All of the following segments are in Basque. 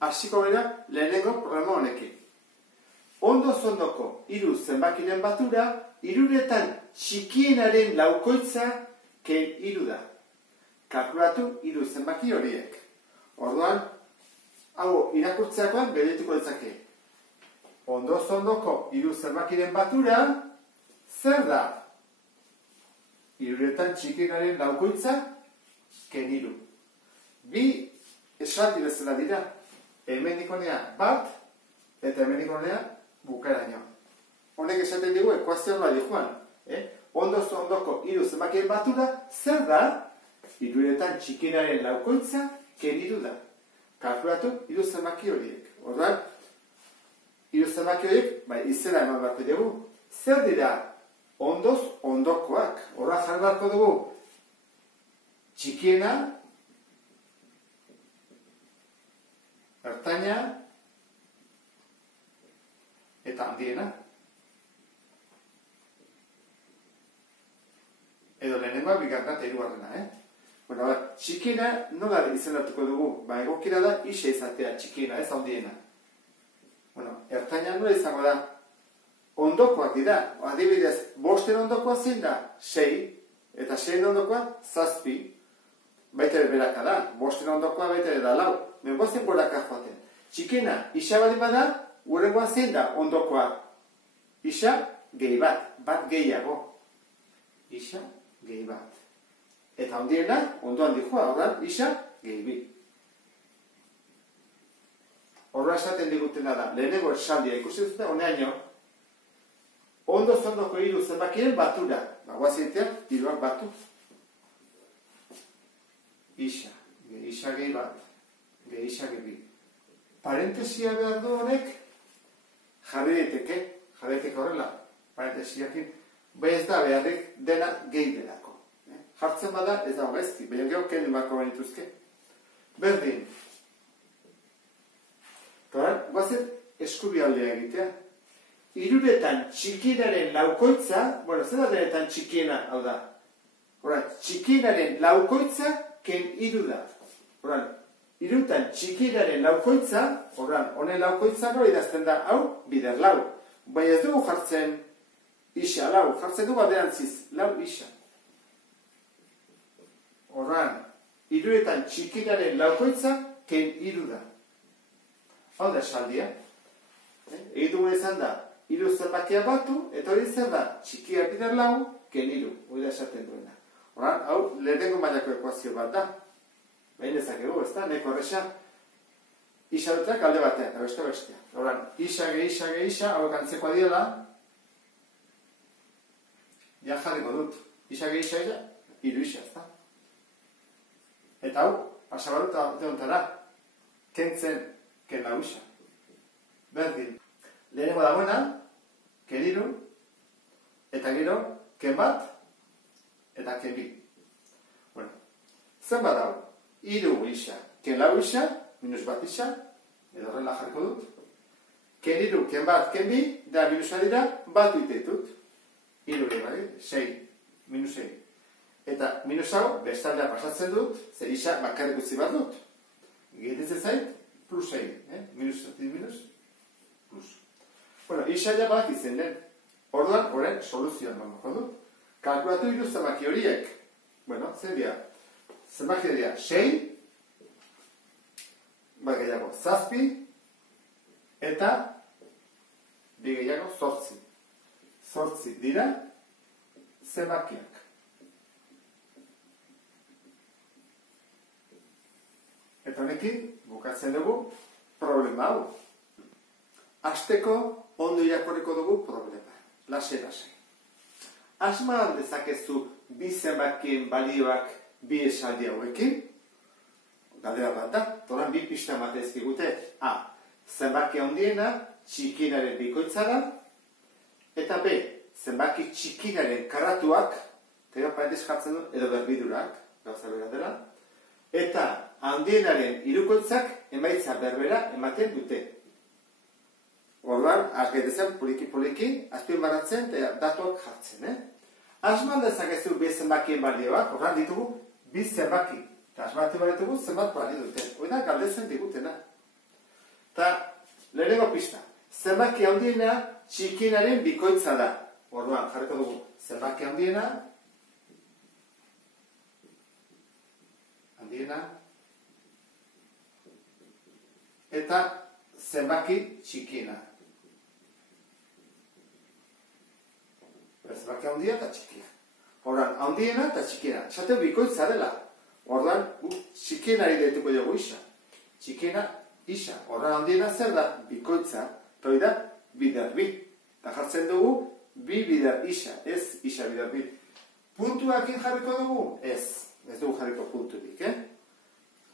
hasiko gara lehenengo programa honekin. Ondoko hiru zenbakiren batura, hiruretan txikienaren laukoitza ken hiru da. Kalkulatu hiru zenbaki horiek. Orduan, hau irakurtzeakoan geldituko ditzake. Ondoko hiru zenbakiren batura, zer da? Hiruretan txikienaren laukoitza ken hiru. Bi esaldi bezala dira. Hemendik honea bat, eta hemendik honea bukaeraino. Honek esaten digu ekuazioan bai joan. Ondoko hiru zenbakien batura, zer da? Hiruretan txikienaren laukoitza ken hiru da. Kalkulatu hiru zenbaki horiek. Orduan, hiru zenbaki horiek, bai, izena eman beharko dugu. Zer dira ondokoak? Horra jarri beharko dugu txikiena, ertaina eta handiena. Edo lehenengoa, bigarrena eta hirugarrena, Bueno, txikiena nola izendatuko dugu? Ba, egokira da isa izatea txikiena, ez handiena. Bueno, ertaina nola izango da? Ondokoak dira. Adibidez, 5 ondokoa zein da? 6, eta 6 ondokoa 7. Baita ere beraka da. 5 ondokoa baita ere da 4. Mengoazen boraka joaten. Txikiena, isa bali bada, urengoa zein da ondokoa? Isa gehi bat gehiago. Isa gehi bat. Eta handiena, ondoan dijoa, horran, isa gehi bi. Horra esaten digutena da, lehenengo esaldia ikusi duzute, honeaino, ondoko hiru zenbakien batura. Guazitea, hiruak batu. Isa gehi bat. Isa gehi bi. Parentesia behar du honek, jarri daiteke horrela, parentesiakin, bai ez da beharrik dena gehi delako. Jartzen bada ez da hogezki, baina gero kenen bako benituzke. Berdin. Guazen eskubialdea egitea. Hiruretan txikienaren laukoitza, bueno, zer da denetan txikiena, hau da. Txikienaren laukoitza ken hiru da. Hiruretan txikienaren laukoitza, honen laukoitza nori idazten da, hau, bider lau. Baina ez dugu jartzen isa lau, jartzen dugu alderantziz, lau isa. Hiruretan txikienaren laukoitza ken hiru da. Hau da esaldia. Egitu gure izan da, hiru zenbakia batu, eta hori zer da, txikia bider lau, ken hiru, hori da esaten duena. Hau, lehenengo mailako ekuazio bat da. Behin ezakegu, ez da, neko horreza. Isa duteak alde batean, eta bestea. Isa ge isa, hauek antzekoa diela. Ja jarriko dut. Isa ge isa, hiru isa, ez da. Eta hau, pasabaruta deontara, kentzen, ken lau isa. Berdin. Lehenengo dagoena, ken hiru, eta gero, ken bat, eta ken bi. Bueno, zenbat hau? Hiru isa, ken lau isa, minus bat isa, edo horrela jarriko dut. Ken hiru, ken bat, ken bi, da minusa dira, bat uiteitut. Hiru ere, 6, minus 6. Eta minus hau, bestaldea pasatzen dut, zer isa bakarrik utzi bat dut. Gehititzen zait, plus 6. Minus, plus. Bueno, isa ja bat izen den. Orduan, horren soluzioan mamako dut. Kalkulatu hiru zenbaki horiek. Bueno, zer dira? Zenbaki dira 6, bat gehiago 7, eta bi gehiago 8. 8 dira zenbakiak. Eta honekin, bukatzen dugu problema hau. Hasteko, ondo irakurriko dugu problema. Lase. Asma dezakezu bi zenbakien balioak bi esaldi hauekin? Galdera bat da, toran bi pista matezkigute. A. Zenbaki handiena txikinaren bikoitza da. Eta B. Zenbaki txikinaren karratuak, eta parentez jartzen du, edo berbidurak, gauza bera dela. Eta handienaren hirukoitzak emaitza berbera ematen dute. Orduan, azgaitezen poliki, azpimarratzen eta datuak jartzen. Asman dezakezu bi zenbakien balioak, orduan ditugu bi zenbaki. Eta asmatu baritugu zenbat balio dute. Hori da galdetzen digutena. Eta lehenengo pista. Zenbaki handiena txikienaren bikoitza da. Orduan, jarriko dugu. Zenbaki handiena eta zenbaki txikiena. Zenbaki handia eta txikia. Orduan, handiena eta txikiena. Esateu bikoitza dela. Orduan, txikienari deituko dugu isa. Txikiena isa. Orduan, handiena zer da? Bikoitza. Eta hori da, bider bi. Eta jartzen dugu, bi bider isa. Ez isa bider bi. Puntuakin jarriko dugu? Ez. Ez dugu jarriko punturik,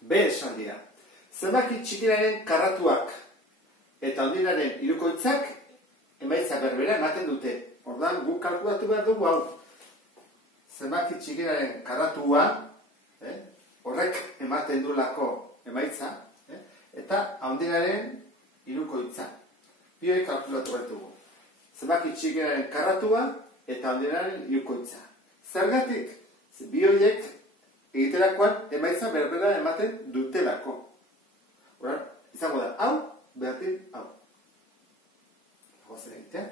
B esan dira. Zenbaki txikinaren karratuak eta handienaren hirukoitzak emaitza berbera ematen dute. Orduan, guk kalkulatu behar dugu hau. Zenbaki txikinaren karratua, horrek ematen duelako emaitza, eta handienaren hirukoitza. Bioi kalkulatu behar dugu. Zenbaki txikinaren karratua eta handienaren hirukoitza. Zergatik, bioiek egiterakoan emaitza berbera ematen dutelako. Horan, izango da, hau, berdin, hau. Goazen egitea.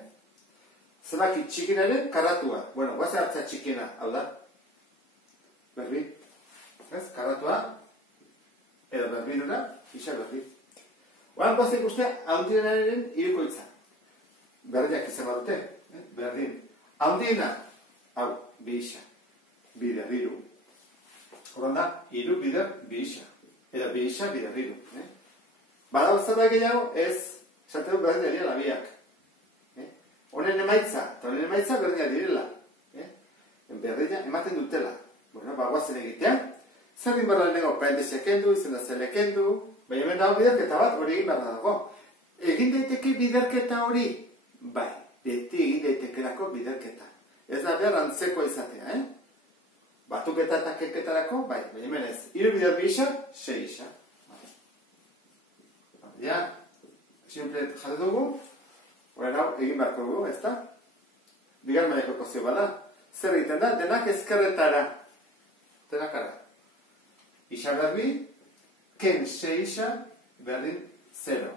Zenbaki txikinaren karratua. Bueno, goazen hartzea txikina, hau da. Berdin. Ez, karratua, edo berdinura, isa berdin. Horan, goazen ikustea, handienaren hirukoitza. Berdinak izan badute, berdin. Handiena, hau, bi isa. Bider, hiru. Horan da, hiru bider, bi isa. Eta bi isa, bider, hiru. Bada uztada gehiago, ez, esateu berdin dira labiak. Honen emaitza, eta honen emaitza berdina direla. Berdina ematen dutela. Bueno, bagoazen egitea. Zer din barra lehenengo, parentesiak kendu, izena zele kendu, baina hemen dago biderketa bat, hori egin behar dago. Egin daiteke biderketa hori? Bai, beti egin daitekerako biderketa. Ez da behar antzeko izatea, Batuketa eta keketarako, bai, baina hemen ez. Hiru bider bi isa, 6 isa. Ja, simple jate dugu. Horen hau, egin beharko dugu, ez da? Bigar mailako ekozio bada. Zer egiten da? Denak ezkerretara. Denakara. Isa berbi, ken 6 isa, berdin 0.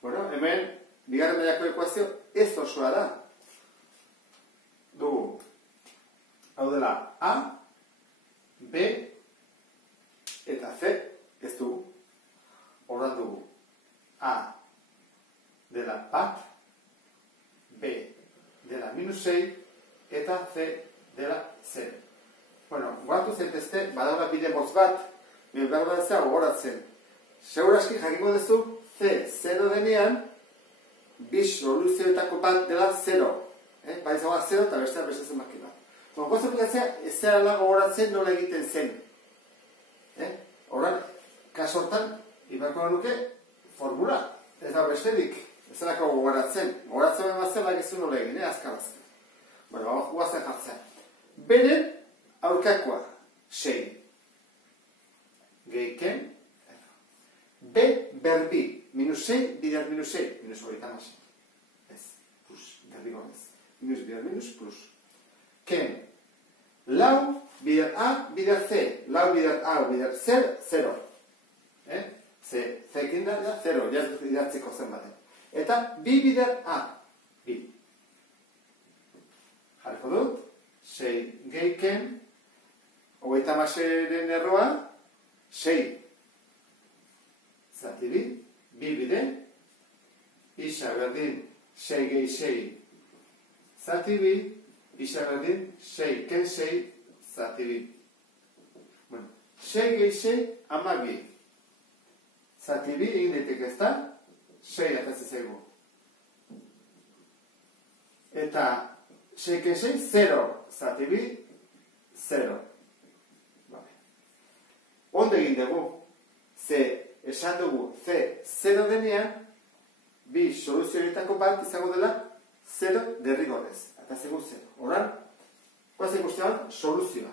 Bueno, hemen, bigar mailako ekuazio ez osoa da. Dugu. Hau dela A, B, eta C, ez dugu. Horran dugu. A dela bat, B dela -6, eta C dela 0. Bueno, guatu zentezte, badaura bide motz bat, behar batzea gogoratzen. Seguraski jakingo duzu, C 0 denean, bi soluzioetako bat dela 0. Bai zagoa 0 eta bestea beste zenbaki bat. Gozo pilatzea, ez zera gogoratzen nola egiten zen. Horren, kasortan, ibarko nuke, formula. Ez da besterik. Ez zerako gogoratzen. Gogoratzen behar zela egizu nola egin, azkar. Bueno, guazen jartzen. Beren, aurkakoa, 6. Gehiken, B berbi, -6, bider -6, -6. Ez, plus, berbi gorez. Bider plus. Ken, lau bider A, bider C. Lau bider A, bider C, 0. Zekin da, 0, idatziko zen baten. Eta bi bider A, bi. Jarriko dut, 6 gehiken, 36-ren erroa, 6. Zati bi bide, isa berdin 6 gehi 6, zati bi, isa berdin 6, ken 6, zati bi. Bueno, 6 gehi 6, amabi. Zati bi egin ditek ez da, 6 atatzen zaigu. Eta 6 ken 6, 0, zati bi, 0. Ondo egin dugu, ze esan dugu C 0 denean, bi soluzioetako bat izango dela 0 derrigorrez. Eta zego 0. Horan, guazen guztian, soluzioa.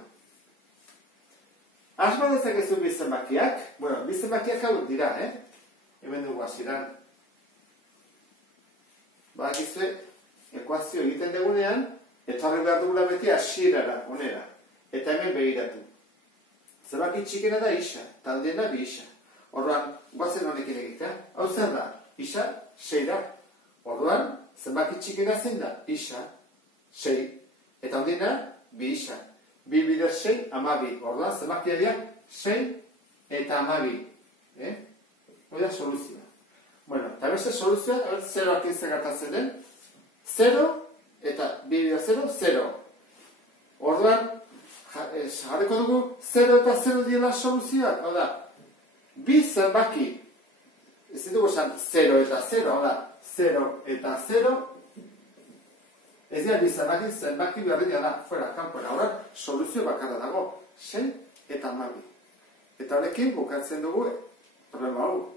Asma dezakezu bi zenbakiak. Bueno, bi zenbakiak hau dira, Hemen dugu hasieran. Badakizue, ekuazio egiten degunean, etorri behar dugula beti hasierara, onera. Eta hemen begiratu. Zenbaki txikena da isa, taldeena bi isa. Orduan, guazen honekin egitea. Hau zer da? Isa, 6 da. Orduan, zenbaki txikena zein da? Isa, 6. Eta ondina, 2 isa. 2 bider 6, 12. Orduan, zenbaki dira 6 eta 12. Hori da soluzioa. Bueno, eta beste soluzioa, 0 akin gertatzen den. 0 eta 2 bider 0, 0. Orduan, jarriko dugu 0 eta 0 diela soluzioa. Hau da, bi zenbaki, ez dugu esan 0 eta 0, hau da, 0 eta 0, ez dira bi zenbaki berdina da, fuera, kanpoera. Horren, soluzio bakarra dago, 6 eta 12. Eta horrekin bukatzen dugu problema hau.